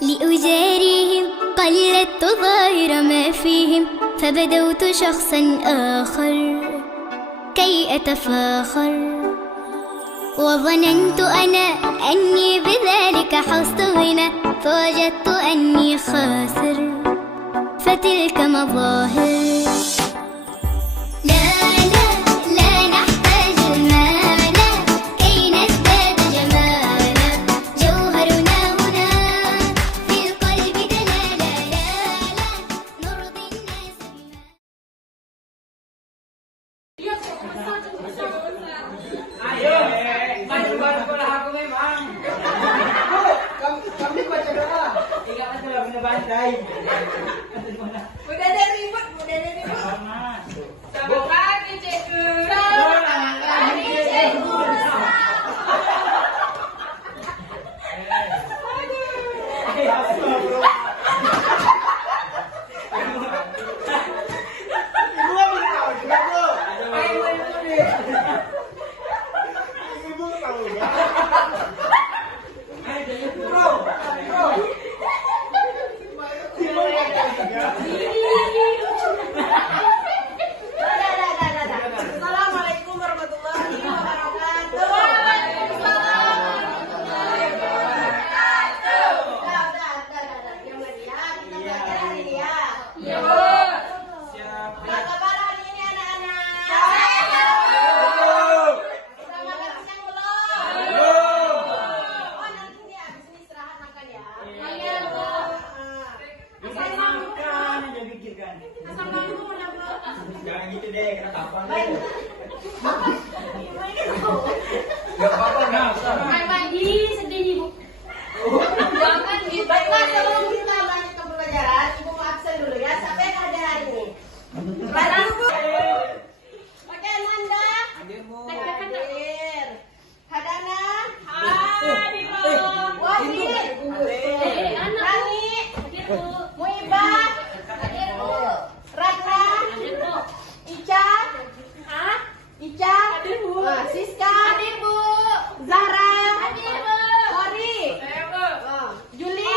لأجاريهم قلدت ظاهر ما فيهم فبدوت شخصا آخر كي أتفاخر وظننت أنا أني بذلك حظت غنى فوجدت أني خاسر فتلك مظاهر Udah ada ribut. Sama kaki cek. Kaki cek. Assalamualaikum warahmatullahi wabarakatuh. Jangan gitu deh, kena tampang deh. Gak apa-apa, sedih ibu. Jangan gitu. Baiklah, sebelum kita lanjut ke pembelajaran, ibu mau absen dulu ya sampai ada hari ini. Badan bu. Oke, Nanda. Hadir. Hadana. Hadir. Wahid. Rani. Muibah. Ratna. Ica. Ica. Siska. Zahra. Kori. Juli.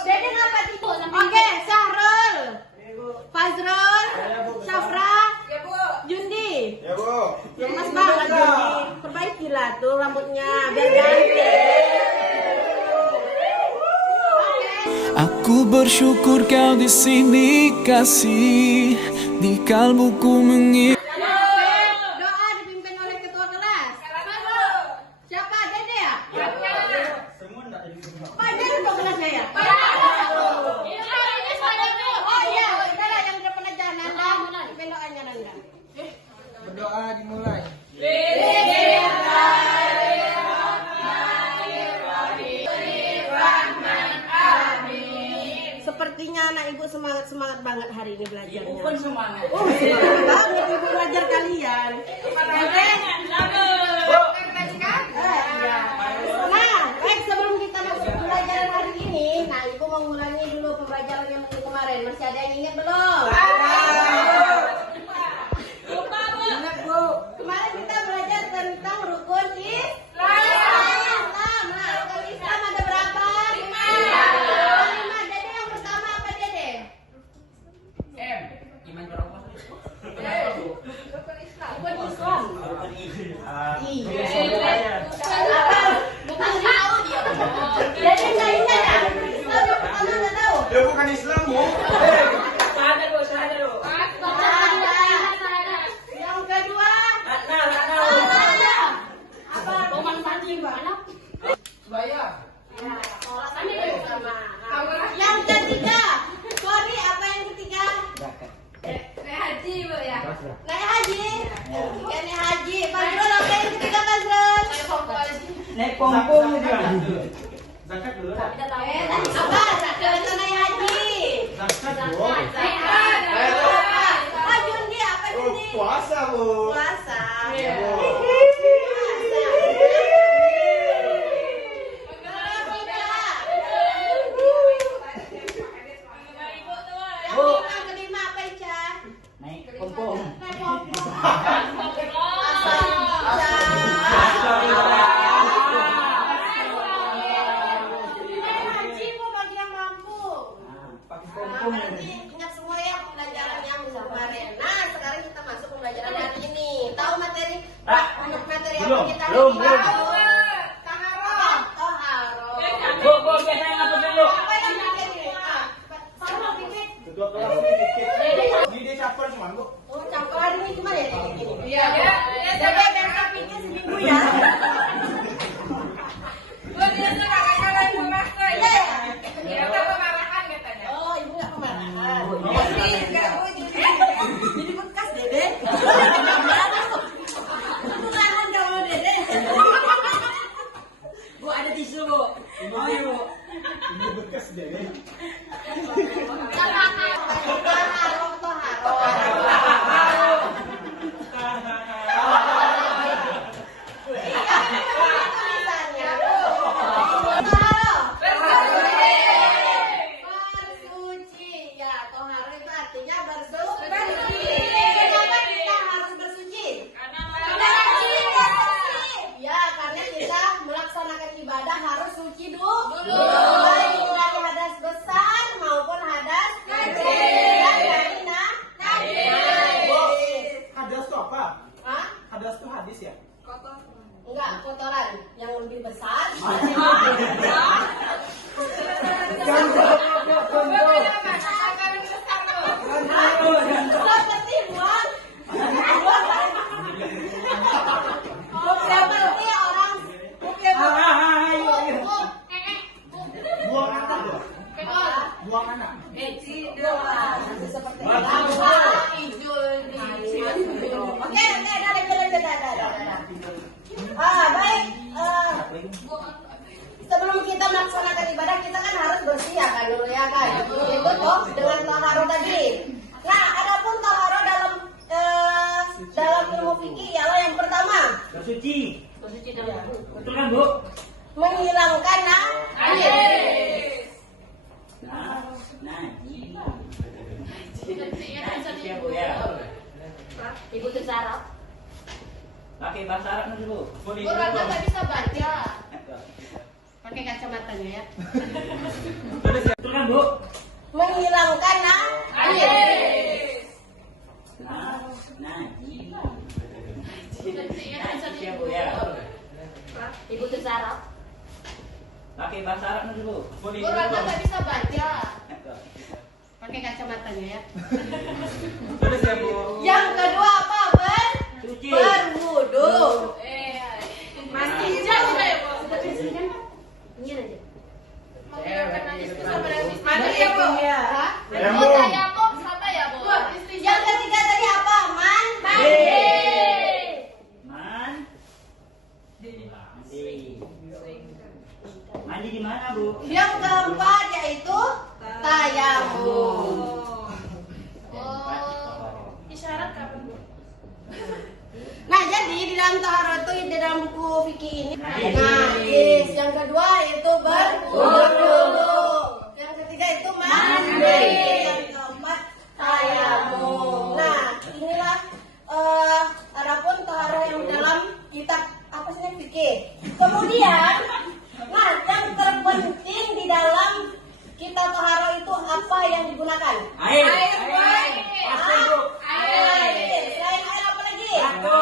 Dede ngapa tipu? Oke, Syahrul. Fazrul. Syafra. Jundi. Ya, Bu. Mas banget Jundi. Perbaikilah tuh rambutnya biar ganti. Aku bersyukur kau di sini kasih di kalbuku mengingat. Doa dipimpin oleh ketua kelas. Siapa? Dede ya? Semua enggak jadi semua. Pak, dia ketua kelas saya. Oh iya, udahlah yang udah pernah jalan Nanda. Pimpin doanya Nanda. Berdoa dimulai. Sepertinya anak ibu semangat banget hari ini belajarnya. Ibu pun semangat. Oh, semangat banget ibu belajar kalian. Oke. Nah, baik sebelum kita masuk ke pembelajaran hari ini, nah ibu mau ulangi dulu pembelajaran yang minggu kemarin. Masih ada yang ingat belum? Ingat bu. Kemarin kita belajar tentang rukun Islam. Nah, rukun Islam ada berapa? 5. Jadi yang pertama apa Dede? Iman berapa? Rukun Islam. Iya. Apa? Bukan tahu dia. Dede nggak ingat ya? Islam yang pertama nggak tahu. Dia bukan Islam, Bu. Sadar lu. Yang kedua. Apa? Bayar. Ya, sholat sama. Yang ketiga. Kori apa yang ketiga? Haji bu ya. Naik haji. Ketiga naik haji. Fazrul apa yang ketiga Fazrul? Naik pompong juga. Zakat dulu. Apa? Kita naik haji. Zakat dulu. Oh Jundi apa Jundi? Puasa, Bu. Puasa. Yang kelima apa Ica? Naik pompong. Naik pompong. belum? Kita Belum. Toharo. Bu, biasa yang apa dulu? Apa yang bikin ini? Sama pipit. Kedua kelas sedikit. Ini siapa cuma bu? Oh, campuran ini gimana ya? Iya, ya. Jadi besok pikir seminggu ya. Oh, ibu nggak kemarahan. Jadi bekas dede. Itu kangen sama dede. Bu, ada tisu, Bu. Mau ya, Bu? Ini bekas deh. Enggak, kotoran yang lebih besar. Seperti buang. Berapa lebih orang? Buang anak bu. Buang anak. Seperti Oke, baik. Sebelum kita melaksanakan ibadah, kita kan harus bersih ya kan dulu ya kan. Itu toh dengan taharo tadi. Nah, adapun taharo dalam ilmu fikih ialah yang pertama. Bersuci. Betul kan bu? Menghilangkan najis. Iya bu ya. Ibu tuh Arab. Pakai bahasa Arab nanti bu. Rata nggak bisa baca. Pakai kacamatanya ya. Betul kan bu? Menghilangkan najis. Iya bu ya. Ibu tuh Arab. Pakai bahasa Arab nanti bu. Rata nggak bisa baca. Pakai kacamatanya ya. Terus ya bu. Yang kedua apa? Berwudu. Masih jauh ya bu. Ini aja. Mana ya bu? Yang ketiga tadi apa? Mandi. Mandi di mana bu? Yang keempat yaitu tayamum. Isyarat kapan, Bu? Nah, jadi di dalam tahara itu di dalam buku fikih ini najis. Yang kedua itu berwudu. Yang ketiga itu mandi. Yang keempat tayamum. Nah, inilah adapun tahara yang dalam kitab apa sih fikih. Kemudian, nah yang terpenting di dalam kitab tahara itu apa yang digunakan? Air. Pasti bu. Air. Selain air apa lagi? Apa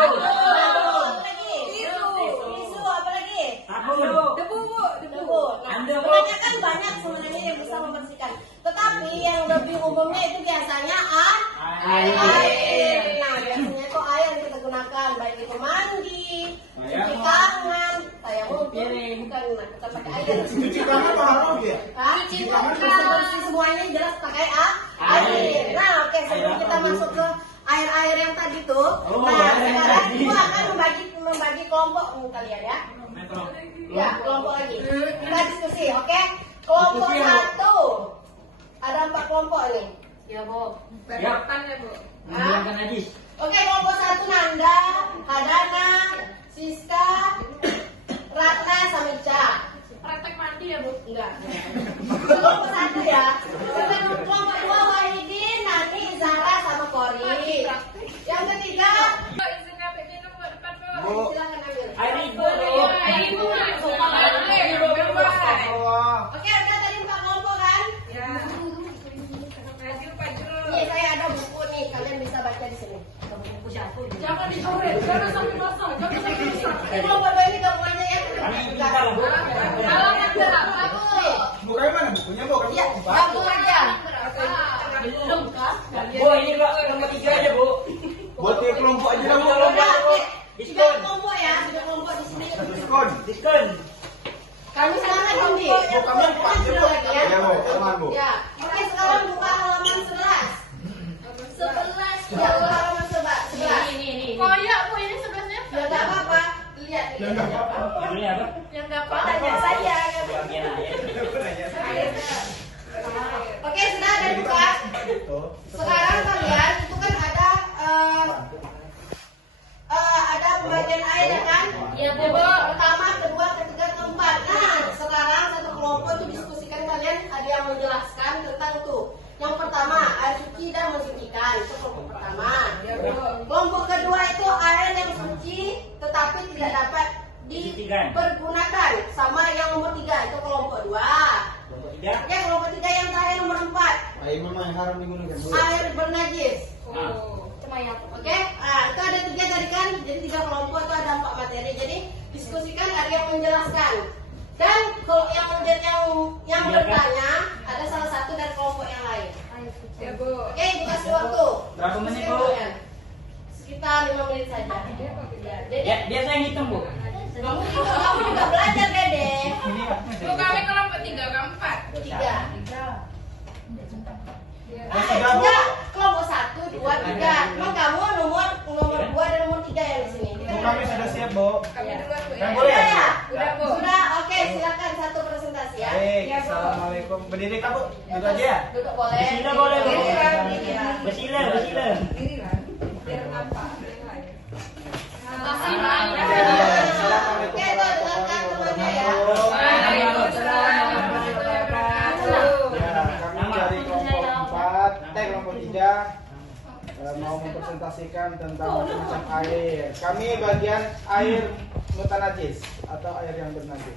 lagi? Tisu apa lagi? Debu. Kebanyakan banyak sebenarnya yang bisa membersihkan. Tetapi yang lebih umumnya itu biasanya air. Nah, biasanya itu air yang kita gunakan baik itu mandi, cuci tangan, tayamum bukan kita pakai air. Cuci tangan haram ya? Cuci tangan bersih semuanya jelas pakai air. Nah, oke, sebelum kita masuk ke air-air yang tadi tuh, nah sekarang ibu akan membagi kelompok kalian ya. Ya, kelompok lagi. Kita diskusi, oke? Kelompok satu. Ada 4 kelompok nih. Ya, Bu. Berapaan ya, Bu? Menghilangkan najis. Oke, kelompok satu Nanda, Hadana, Siska, Ratna, Samica. Praktek mandi ya, Bu? Enggak. Kelompok satu ya. Kelompok dua Wahidin, Nani, Zara, sama Kori. Yang ketiga, Izin ngambil minum buat depan, Bu. silakan ambil. Air ibu. Oke, udah tadi 4 kelompok kan? Ya. Maju, Pak. Nih, saya ada buku nih, kalian bisa baca di sini. Jangan dicoret, jangan sampai kosong. Kelompok dua ini gabungannya ya. Kami pintar Bu. Halaman berapa, Bu? Bu kayak mana bukunya Bu? Kamu Ya, gabung aja. Belum kah? Bu ini Pak kelompok 3 aja Bu. Buat tiap kelompok aja lah Bu. Sudah kelompok ya, sudah kelompok di sini. Diskon. Kami sekarang Bindi. Bu kami 4 aja Bu. lagi ya. Ya Bu, teman Bu. Ya, oke sekarang buka halaman 11. 11. Ya, buka halaman 11. Ini. Oh iya, Bu, ini sebelahnya. Ya enggak apa-apa. Lihat. Ya enggak apa-apa. Judulnya apa? Yang enggak apa. Tanya saya. Bagian aja. Oke, sudah ada buka. Sekarang kalian itu kan ada pembagian air ya kan? Iya, Bu. Pertama, kedua, ketiga, keempat. Nah, sekarang satu kelompok itu diskusikan kalian ada yang menjelaskan tentang tuh. Yang pertama, air suci dan mensucikan. Itu kelompok pertama. Kelompok kedua itu air yang suci tetapi tidak dapat dipergunakan. Sama yang nomor 3 itu kelompok 2. Kelompok 3. Ya, kelompok 3 yang terakhir nomor 4. Air mana yang haram digunakan Bu? Air bernajis. Lumayan. Oke, nah, itu ada 3 tadi kan, jadi 3 kelompok itu ada 4 materi. Jadi diskusikan ada yang menjelaskan. Dan kalau yang bertanya ada salah satu dari kelompok yang lain. Ya, Bu. Oke, itu kasih waktu. Berapa menit, Bu? Sekitar 5 menit saja. Ya, jadi Biasa yang hitung Bu. kamu juga belajar Dede. Bu, kami kelompok 3, keempat. 3. Tiga, Bu. Kelompok 1, 2, 3. Emang kamu nomor 2 dan nomor 3 yang di sini. Bu kami sudah siap Bu. Kami duluan, Bu. Yang boleh ya? Udah, Bu. Sudah, oke, silakan satu presentasi ya. Baik, Ya, Bu. Assalamualaikum. Berdiri Kak Bu. Duduk aja ya. Duduk boleh. Bersila boleh Bu. Bersila. Bersila. Biar nampak. Assalamualaikum Oke, silakan semuanya ya. Waalaikumsalam. Ya, kami dari kelompok 4, kelompok 3 mau mempresentasikan tentang macam air. Kami bagian air mutanajis atau air yang bernajis.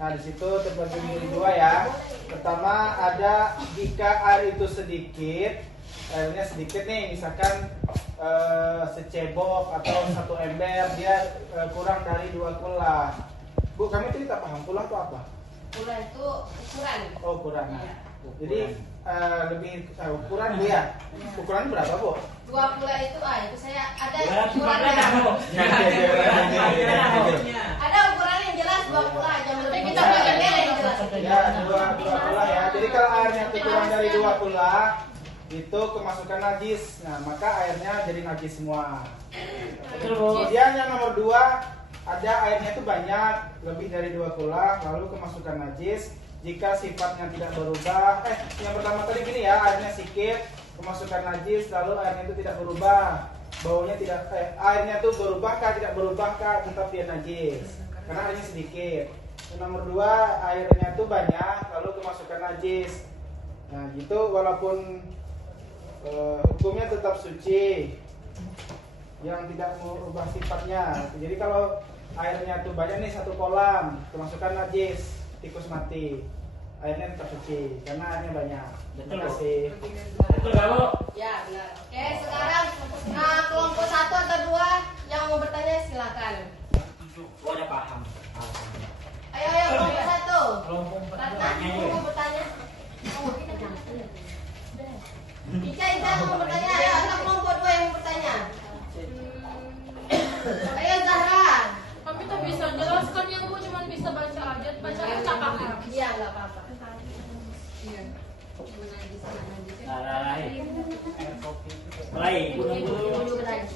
Nah, di situ terbagi menjadi 2 ya. Pertama ada jika air itu sedikit, airnya sedikit nih, misalkan secebok atau 1 ember, dia kurang dari 2 kula. Bu, kami itu tidak paham kula itu apa? Kula itu ukuran. Oh, ukuran. Jadi lebih ukuran Bu ya. Ukuran berapa Bu? 2 kula itu itu saya ada Ukurannya ukurannya. Bu. Ada ukuran yang jelas 2 kula aja. Tapi kita belajarnya yang jelas. Ya, dua kula ya. Jadi kalau airnya itu kurang dari 2 kula, itu kemasukan najis. Nah, maka airnya jadi najis semua. Betul Bu. Kemudian yang nomor 2, ada airnya itu banyak, lebih dari 2 kula, lalu kemasukan najis. Jika sifatnya tidak berubah, yang pertama tadi gini ya, airnya sedikit, kemasukan najis, lalu airnya itu tidak berubah, baunya tidak, airnya itu berubahkah, tidak berubahkah, tetap dia najis, karena airnya sedikit. Yang nomor 2, airnya itu banyak, lalu kemasukan najis. Nah, gitu walaupun hukumnya tetap suci, yang tidak merubah sifatnya. Jadi kalau airnya itu banyak nih, 1 kolam, kemasukan najis, tikus mati, airnya tetap suci karena airnya banyak. Terima kasih. Betul Kak Bu. Ya, benar. Oke, sekarang kelompok 1 atau 2 yang mau bertanya silakan. Gua udah paham. Ayo kelompok 1. Kelompok Ratna, kamu mau bertanya? Ica mau bertanya. Ayo, ada kelompok 2 yang mau bertanya. Ayo Zahra. Kami tak bisa jelaskan ya, Bu, cuma bisa baca aja. Baca cakap. Iya, nggak apa-apa. Mulai. Dulu bertanya.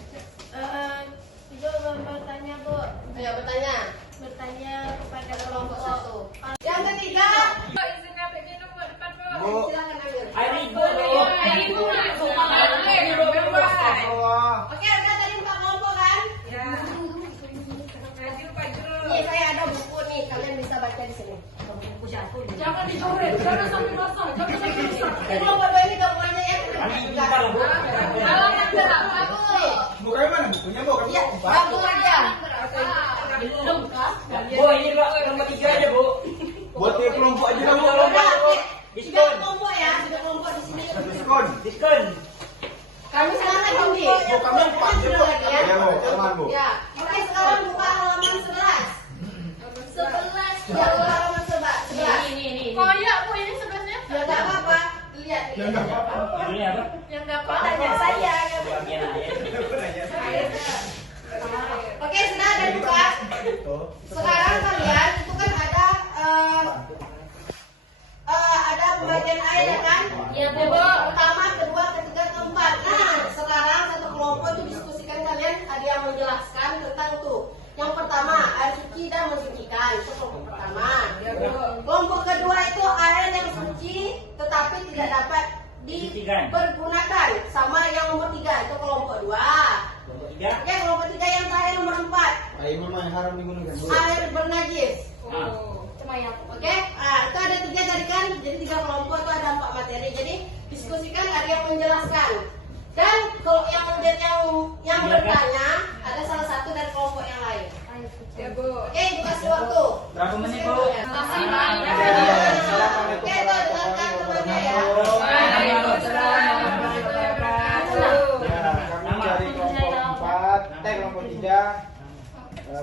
Ibu bertanya, Bu. Ayo bertanya. Bertanya kepada Kelompok 1. Yang ketiga. Izin APD nomor 4, Bu. Bu. Silakan ambil. Air ibu Bu. Air ibu langsung air. Allah. Oke, ada tadi 4 kelompok kan? Ya. Maju, Pak. Nih, saya ada buku nih, kalian bisa baca di sini. Jangan dicoret, jangan sampai basah, jangan sampai rusak. Kelompok 2 ini gabungannya ya. Kami pintar Bu. Halaman berapa, Bu? Bu kayak mana bukunya Bu? Kamu Iya, gabung aja. Belum kah? Bu ini Pak kelompok 3 aja Bu. Buat tiap kelompok aja lah Bu. Sudah kelompok ya, sudah kelompok di sini. Diskon. Kami sekarang Bindi. Bu kami 4 aja Bu. lagi ya. Ya Bu, teman Bu. Ya, oke sekarang Ya nggak apa-apa. Judulnya apa? Yang nggak apa. Tanya saya. Bagian air. Oke, sudah ada dua. Sekarang kalian itu kan ada pembagian air ya kan? Iya, Bu. Pertama, kedua, ketiga, keempat. Nah, sekarang satu kelompok itu diskusikan kalian ada yang menjelaskan tentang tuh. Yang pertama, air suci dan mensucikan. Itu kelompok pertama. Kelompok kedua itu air yang suci tetapi tidak dapat dipergunakan. Sama yang nomor 3 itu kelompok 2. Kelompok 3. Ya, kelompok 3 yang terakhir nomor 4. Air mana yang haram digunakan? Air bernajis. Cuma yang Oke, nah, itu ada 3 tadi kan, jadi 3 kelompok itu ada 4 materi. Jadi diskusikan ada yang menjelaskan. Dan kalau yang bertanya ada salah satu dari kelompok yang lain. Ya, Bu. Oke, itu kasih waktu. Berapa menit, Bu? Makasih, Oke, itu dengarkan temannya ya. Kami dari kelompok 4, kelompok 3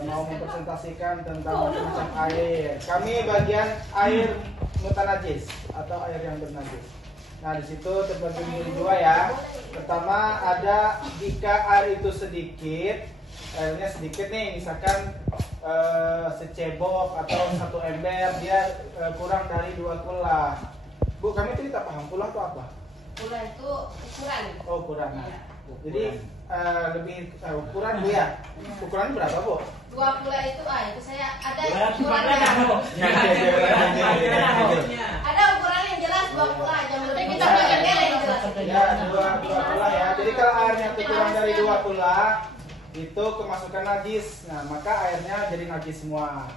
mau mempresentasikan tentang macam air. Kami bagian air mutanajis atau air yang bernajis. Nah, di situ terbagi menjadi 2 ya. Pertama ada jika air itu sedikit, airnya sedikit nih, misalkan secebok atau 1 ember, dia kurang dari 2 kula. Bu, kami itu tidak paham kula itu apa? Kula itu ukuran. Oh, ukuran. Jadi lebih ukuran Bu ya. Ukurannya berapa, Bu? 2 kula itu itu saya ada Ukurannya ukurannya. Bu. Ada ukuran yang jelas 2 kula aja. Nanti kita Iya. bagian yang jelas. Ya, 2 kula ya. Jadi kalau airnya itu kurang dari 2 kula, itu kemasukan najis. Nah, maka airnya jadi najis semua.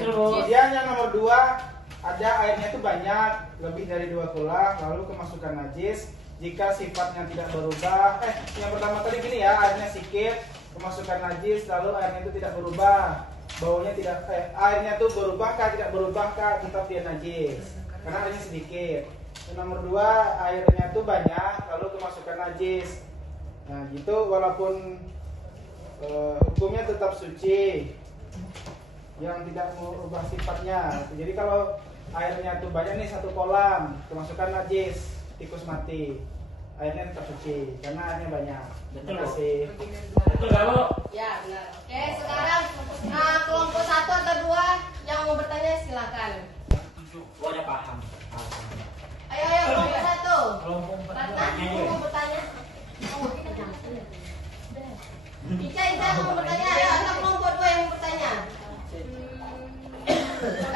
Kemudian yang nomor 2, ada airnya itu banyak, lebih dari 2 kula, lalu kemasukan najis. Jika sifatnya tidak berubah, yang pertama tadi gini ya, airnya sedikit, kemasukan najis, lalu airnya itu tidak berubah, baunya tidak, airnya itu berubahkah, tidak berubahkah, tetap dia najis, karena airnya sedikit. Yang nomor 2, airnya itu banyak, lalu kemasukan najis. Nah, gitu, walaupun hukumnya tetap suci, yang tidak merubah sifatnya. Jadi kalau airnya itu banyak nih, 1 kolam, kemasukan najis, tikus mati, airnya tetap suci karena airnya banyak. Terima kasih. Betul nggak, Bu? Ya, benar. Oke, sekarang kelompok 1 atau 2 yang mau bertanya silakan. Gua udah paham. Ayo kelompok 1. Kelompok 4 Ratna, mau bertanya? Ica mau bertanya. Ayo, atau kelompok 2 yang mau bertanya?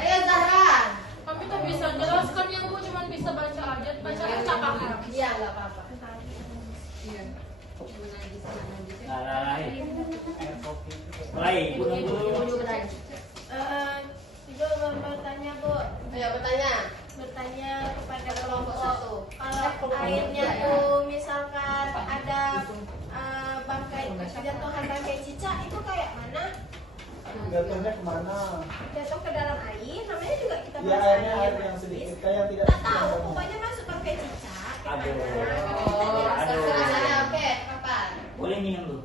Ayo Zahra. Kami tak bisa jelaskan yang Bu, cuma bisa baca aja, baca capak. Iya, nggak apa-apa. Mulai. Juga bertanya Bu, Ayo bertanya. bertanya kepada Kelompok kelompok 1. kalau airnya tuh misalkan ada bangkai jatuhan bangkai cicak itu kayak mana? Jatuhnya kemana? Jatuh ke dalam air, namanya juga kita Ya, bahas airnya air yang sedikit, kayak tidak. Nggak tahu, pokoknya masuk bangkai cicak. Aduh. Aduh. Oke, kapan? Boleh minum dulu.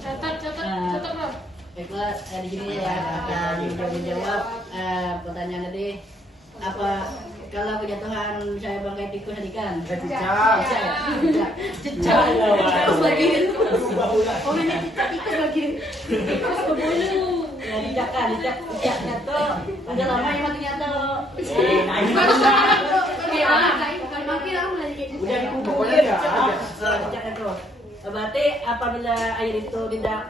Catat, Bro. Baiklah, di sini ya akan menjawab pertanyaan tadi. Apa kalau kejatuhan saya bangkai tikus tadi kan? Cicak. Cicak. Tikus lagi. Oh ini tikus lagi. Tikus berbulu. Ya cicak jatuh. Udah lama ya matinya tuh. Udah dikubur. Pokoknya enggak. Cicak itu. Berarti apabila air itu tidak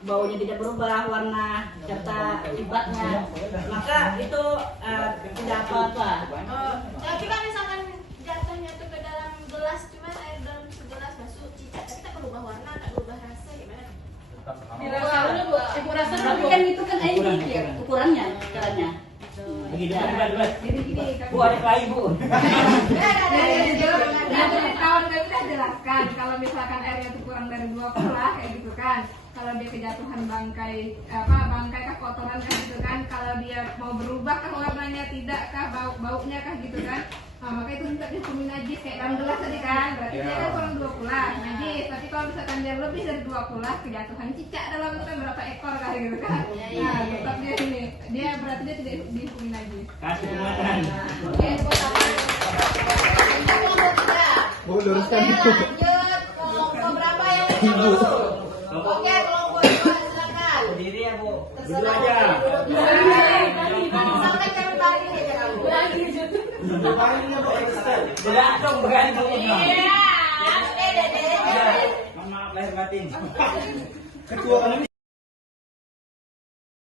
baunya tidak berubah warna serta sifatnya, maka itu tidak apa-apa. Tapi kan misalkan jatuhnya tuh ke dalam gelas, cuman air dalam segelas masuk cicak, tapi tak berubah warna, tak berubah rasa, gimana? Dirasa dulu, Bu. Ibu rasa Tapi dulu. kan itu kan air dikit ukurannya caranya. Begini, Bu, ada lain, Bu. Nah, kawan gue udah jelaskan kalau misalkan airnya itu kurang dari 2 kula kayak gitu kan. Kalau dia kejatuhan bangkai kah kotoran kah gitu kan. Kalau dia mau berubah kah warnanya, tidak kah baunya kah gitu kan. Nah, maka itu juga dihukumi najis kayak dalam gelas tadi kan, berarti dia kan kurang 2 kulah najis. Tapi kalau misalkan dia lebih dari 2 kulah kejatuhan cicak dalam itu kan berapa ekor kali gitu kan. Nah, tetap dia ini, dia berarti dia tidak dihukumi najis. Kasih penguatan. Oke, pertama. Bu, luruskan Oke, itu. lanjut. Kelompok berapa yang minta dulu? Oke, kelompok 2 silakan. Berdiri ya, Bu. Duduk Terserah. aja. Sampai kami balik aja kamu. Begantung, begantung. Iya, oke, Dede. Maaf lahir batin. Ketua